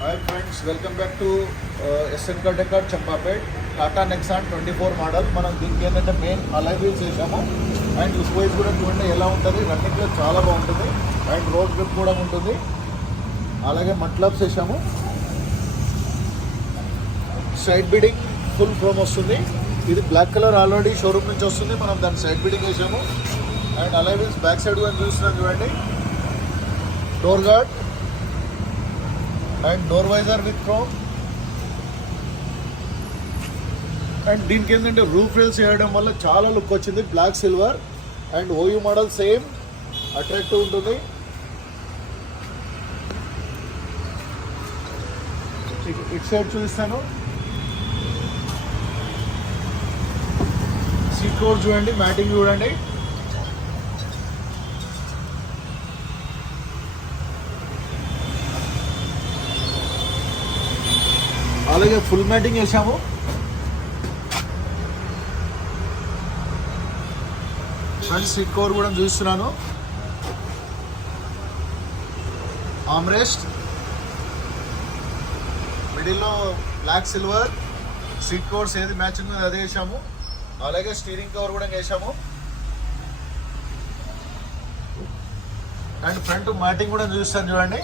Hi friends, welcome back to SN Car Decor Champapet. Tata Nexon 24 model. మనం దీనికి ఏంటంటే main అలై wheels వేసాము and look wise కూడా చూడండి ఎలా ఉంటుంది. రన్నింగ్లో చాలా బాగుంటుంది అండ్ రోడ్ గ్రిప్ కూడా ఉంటుంది. అలాగే మట్లబ్స్ వేసాము. సైడ్ బిడింగ్ ఫుల్ క్రోమ్ వస్తుంది. ఇది బ్లాక్ కలర్ ఆల్రెడీ షోరూమ్ నుంచి వస్తుంది. మనం దాన్ని సైడ్ బిడింగ్ వేసాము and alloy wheels back side కూడా చూస్తున్నాం చూడండి. Door guard and door visor with chrome and దీనికి ఏంటంటే రూఫ్ రైల్స్ వేయడం వల్ల చాలా లుక్ వచ్చింది. బ్లాక్ సిల్వర్ అండ్ ఓయూ మోడల్ సేమ్ అట్రాక్టివ్ ఉంటుంది. ఇటు సైడ్ చూపిస్తాను. సీట్ కవర్ చూడండి, మ్యాటింగ్ చూడండి. అలాగే ఫుల్ మ్యాటింగ్ వేసాము. ఫ్రంట్ సీట్ కవర్ కూడా చూస్తున్నాను. ఆమ్రెస్ట్ మిడిల్లో బ్లాక్ సిల్వర్ సీట్ కవర్స్ ఏది మ్యాచింగ్ ఉంది అదే వేసాము. అలాగే స్టీరింగ్ కవర్ కూడా వేసాము అండ్ ఫ్రంట్ మ్యాటింగ్ కూడా చూస్తాను చూడండి.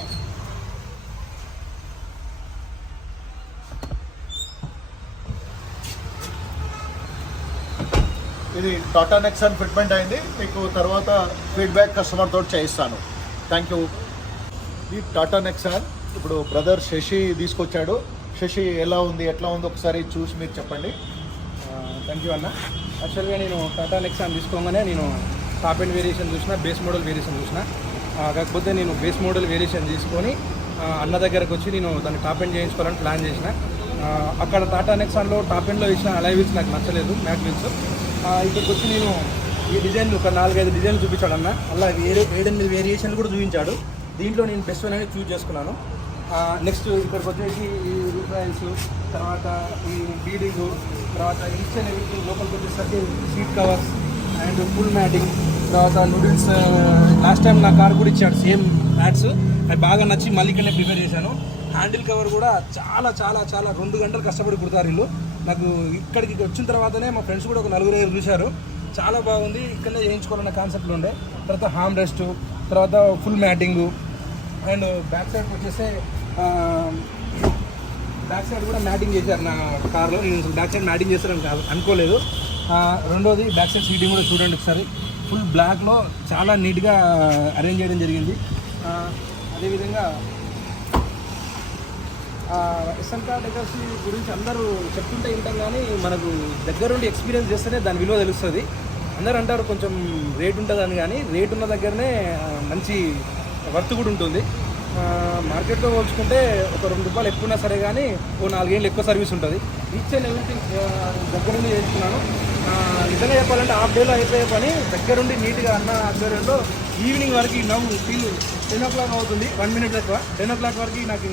ఇది టాటా నెక్సాన్ ఫిట్మెంట్ అయింది. మీకు తర్వాత ఫీడ్బ్యాక్ కస్టమర్ తోటి చేయిస్తాను. Thank you. ఈ టాటా నెక్సాన్ ఇప్పుడు బ్రదర్ శశి తీసుకొచ్చాడు. శశి ఎలా ఉంది, ఎట్లా ఉంది ఒకసారి చూసి మీరు చెప్పండి. థ్యాంక్ యూ అన్న. యాక్చువల్గా నేను టాటా నెక్సాన్ తీసుకోగానే నేను టాప్ ఎండ్ వేరియేషన్ చూసిన, బేస్ మోడల్ వేరియేషన్ చూసిన. కాకపోతే నేను బేస్ మోడల్ వేరియేషన్ తీసుకొని అన్న దగ్గరకు వచ్చి నేను దాన్ని టాప్ ఎండ్ చేయించుకోవాలని ప్లాన్ చేసిన. అక్కడ టాటా నెక్సాన్లో టాప్ ఎండ్లో ఇచ్చిన అలై వీల్స్ నాకు నచ్చలేదు, మ్యాట్ వీల్స్. ఇక్కడికి వచ్చి నేను ఈ డిజైన్లు ఒక 4-5 డిజైన్లు చూపించాడు అన్న. అలా 7-8 వేరియేషన్లు కూడా చూపించాడు. దీంట్లో నేను బెస్ట్ అనేది చూజ్ చేసుకున్నాను. నెక్స్ట్ ఇక్కడికి వచ్చేసి ఈ రూఫ్ రైల్స్, తర్వాత ఈ బీడింగ్, తర్వాత ఈచ్ అండ్ ఎవ్రీథింగ్ లోపలికి వచ్చేసరికి seat covers and full matting, తర్వాత నూడిల్స్. లాస్ట్ టైం నా కార్ కూడా ఇచ్చాడు సేమ్ మ్యాట్స్. అది బాగా నచ్చి మళ్ళీ ఇక్కడనే ప్రిపేర్ చేశాను. హ్యాండిల్ కవర్ కూడా చాలా చాలా చాలా 2 గంటలు కష్టపడి కుడతారు వీళ్ళు. నాకు ఇక్కడికి వచ్చిన తర్వాతనే మా ఫ్రెండ్స్ కూడా ఒక 4 చూశారు. చాలా బాగుంది, ఇక్కడనే చేయించుకోవాలన్న కాన్సెప్ట్లో ఉండే. తర్వాత హామ్ రెస్ట్, తర్వాత ఫుల్ మ్యాటింగు అండ్ బ్యాక్ సైడ్ వచ్చేస్తే బ్యాక్ సైడ్ కూడా మ్యాటింగ్ చేశారు నా కార్లో. నేను బ్యాక్ సైడ్ మ్యాటింగ్ చేస్తారని అనుకోలేదు. రెండోది బ్యాక్ సైడ్ సీటింగ్ కూడా చూడండి ఒకసారి. ఫుల్ బ్లాక్లో చాలా నీట్గా అరేంజ్ చేయడం జరిగింది. అదేవిధంగా SN Car Decor గురించి అందరూ చెప్తుంటే వింటాం, కానీ మనకు దగ్గరుండి ఎక్స్పీరియన్స్ చేస్తేనే దాని విలువ తెలుస్తుంది. అందరూ అంటారు కొంచెం రేట్ ఉంటుందని, కానీ రేట్ ఉన్న దగ్గరనే మంచి వర్త్ కూడా ఉంటుంది. మార్కెట్లో పోల్చుకుంటే ఒక ₹2 ఎక్కువ ఉన్నా సరే కానీ ఓ 4 ఏళ్ళు ఎక్కువ సర్వీస్ ఉంటుంది. ఈచ్ అండ్ ఎవ్రీథింగ్ దగ్గరుండి చేస్తున్నాను. నిజంగా చెప్పాలంటే హాఫ్ డేలో అయిపోయే పని దగ్గరుండి నీట్గా అన్న ఆధ్వర్యంలో ఈవినింగ్ వరకు నవ్వు ఫీల్ 10 o'clock అవుతుంది, 1 minute ఎక్కువ. 10 o'clock వరకు నాకు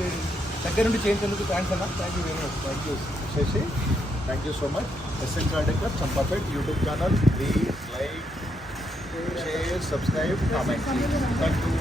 దగ్గర నుండి చేయించేందుకు థ్యాంక్స్ అన్న. Thank you very much. Thank you Sashi. Thank you so much. SN Car Decor Champapet YouTube channel. Please like, share, subscribe, comment. Thank you.